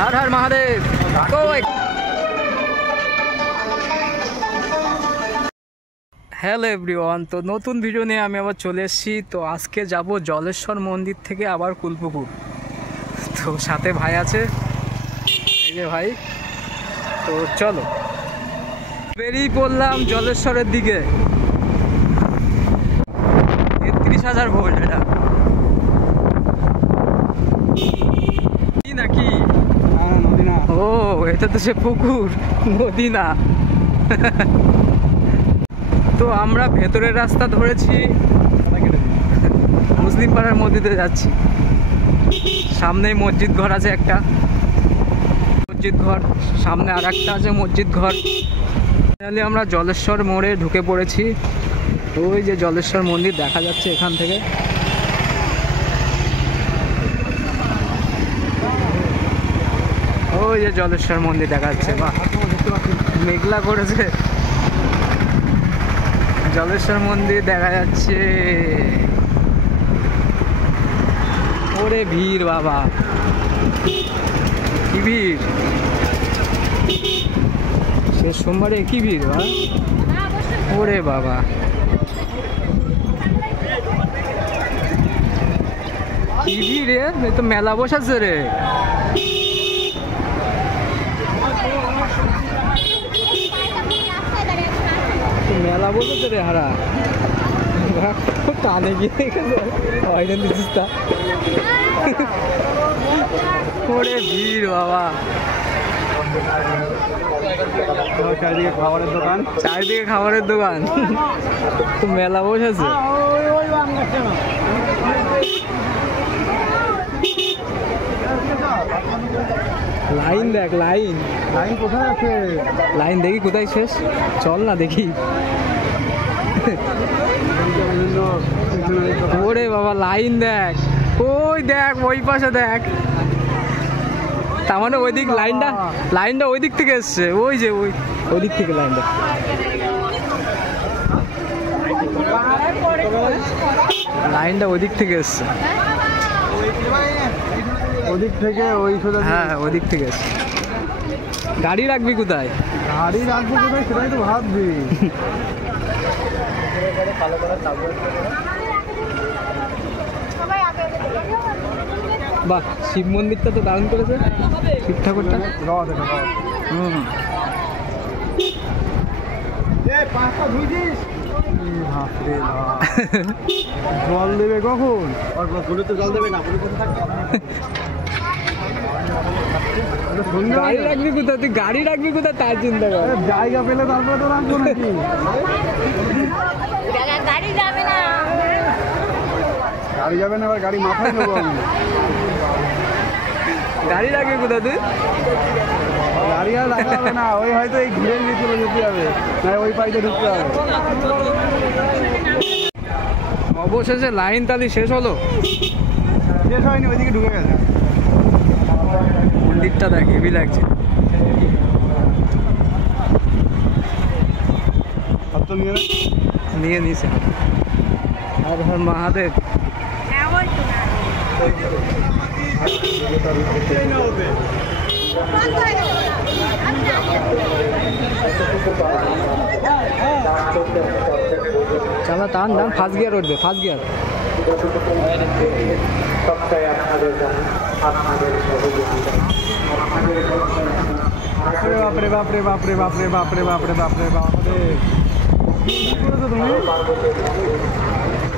हर हर Mahadev. Hello everyone, তো নতুন video নিয়ে আমি আবার চলে এসেছি। তো আজকে যাব জলেশ্বর মন্দির থেকে আবার কুলপুকুর। তো সাথে ভাই আছে, এই যে ভাই। তো চলো বেরিয়ে পড়লাম জলেশ্বরের দিকে। 33,000 ভোল্ট এটা নাকি? নদী না। ও এটা তো সে পুকুর, নদী না। তো আমরা ভেতরের রাস্তা ধরেছি, মুসলিম পাড়ার মধ্যে দিয়ে যাচ্ছি। সামনেই মসজিদ ঘর আছে একটা, মসজিদ ঘর সামনে আর একটা আছে মসজিদ ঘর। তাহলে আমরা জলেশ্বর মোড়ে ঢুকে পড়েছি। ওই যে জলেশ্বর মন্দির দেখা যাচ্ছে এখান থেকে। ওই যে জলেশ্বর মন্দির দেখা যাচ্ছে। বাহ, মেঘলা করেছে, জলেশ্বর মন্দির দেখা যাচ্ছে। ওরে ভিড় বাবা, কি ভিড়! শেষ সোমবারে কি ভিড় বা! ওরে বাবা, কি ভিড় রে! এই তো মেলা বসাছে রে। মেলা বসেছে রে হারা, টানে গিয়ে ওরে ভিড় বাবা। চারিদিকে খাবারের দোকান, চারিদিকে খাবারের দোকান, তো মেলা বসেছে। লাইন দেখ, লাইন লাইন কোথায় আছে? লাইন দেখি কোথায় শেষ, চল না দেখি। ওরে বাবা, লাইন দেখ, ওই দেখ, ওই পাশে দেখ। তার মানে ওই দিক লাইনটা ওই দিক থেকে এসছে। ওই যে ওই দিক থেকে লাইনটা, লাইনটা ওই দিক থেকে এসছে। ওদিক থেকে ওই সোজা, হ্যাঁ ওদিক থেকে এসছে। গাড়ি রাখবি কোথায়? গাড়ি রাখবো কোথায় সেটাই তো ভাবছি। বাহ, শিব মন্দিরটা তো দারুণ করেছে, শিব ঠাকুরটা। জল দেবে কখন? জল দেবে না, গাড়ি রাখবি কোথায়? তুই গাড়ি রাখবি কোথায় তার চিন্তা কর। জায়গা পেলে তারপরে তো রাখবো নাকি? গাড়ি যাবে না, গাড়ি যাবে না, এবার গাড়ি মাথায় নেবো আমি। গাড়ি রাখবি কোথায় তুই? গাড়ি আর রাখা হবে না, ওই হয়তো এই ঘিরের ভিতরে ঢুকতে হবে, না ওই পাইতে ঢুকতে হবে। অবশেষে লাইন তালি শেষ হলো। শেষ হয়নি, ওইদিকে ঢুকে গেছে। মন্দিরটা দেখ, হেভি লাগছে। নিয়ে নিয়েছে। হর হর মহাদেব। চালা টান টান, ফার্স্ট গিয়ার উঠবে, ফার্স্ট গিয়ার। বাপরে বাপরে বাপরে বাপরে বাপরে বাপরে বাপরে বাপরে।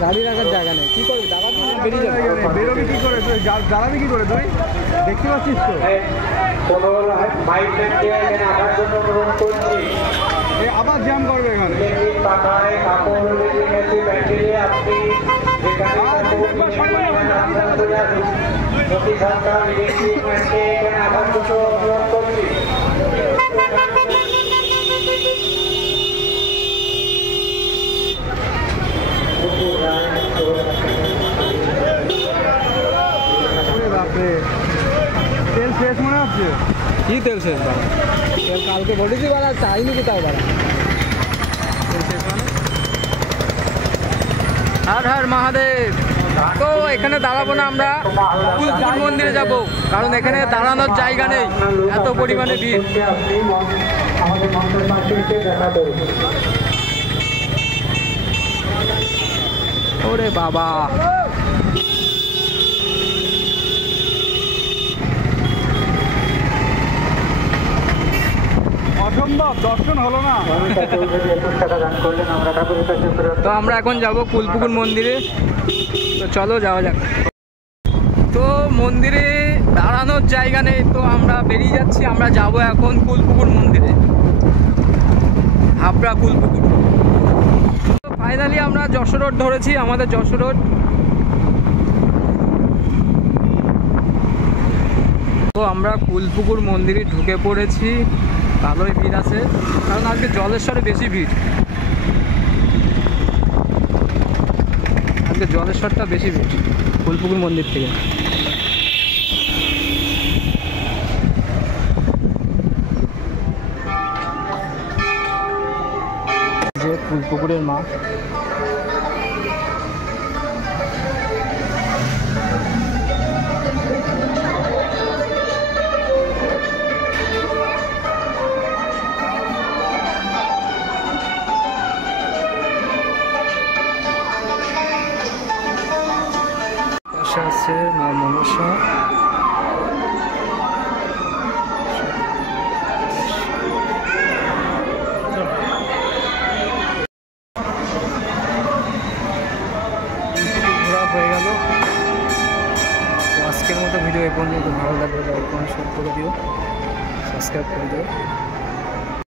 গাড়ি রাখার জায়গা নেই, কি করবি? দাঁড়াবি, বেরিয়ে যাবে। বেরোবি কি করে? দাঁড়াবি কি করে? তুই দেখতে পাচ্ছিস তো? আবার জ্যাম করবে এখানে। তেল শেষ মনে হচ্ছে। কি তেল শেষ? বাড়া তেল কালকে বলেছি, বাড়া চাইনি কোথাও। বাড়া তেল শেষ মানে? हर हर महादेव। তো এখানে দাঁড়াবো না, আমরা কুলপুকুর মন্দিরে যাব, কারণ এখানে দাঁড়ানোর জায়গা নেই, এত পরিমাণে ভিড়। ওরে বাবা, অসম্ভব, দর্শন হলো না। তো আমরা এখন যাব কুলপুকুর মন্দিরে, তো চলো যাওয়া যাক। তো মন্দিরে দাঁড়ানোর জায়গা নেই, তো আমরা বেরিয়ে যাচ্ছি। আমরা যাব এখন কুলপুকুর মন্দিরে, হাবড়া কুলপুকুর। তো ফাইনালি আমরা যশোর রোড ধরেছি, আমাদের যশোর রোড। তো আমরা কুলপুকুর মন্দিরে ঢুকে পড়েছি। ভালোই ভিড় আছে, কারণ আজকে জলেশ্বরে বেশি ভিড়, আজকে জলেশ্বরটা বেশি ভিড় কুলপুকুর মন্দির থেকে। যে কুলপুকুরের মা, আছে মা মনসা। ঘোরা হয়ে গেল। আজকের মতো ভিডিও এই পর্যন্ত। ভালো লাগলে লাইক কমেন্ট শেয়ার করে দিও, সাবস্ক্রাইব করে দিও।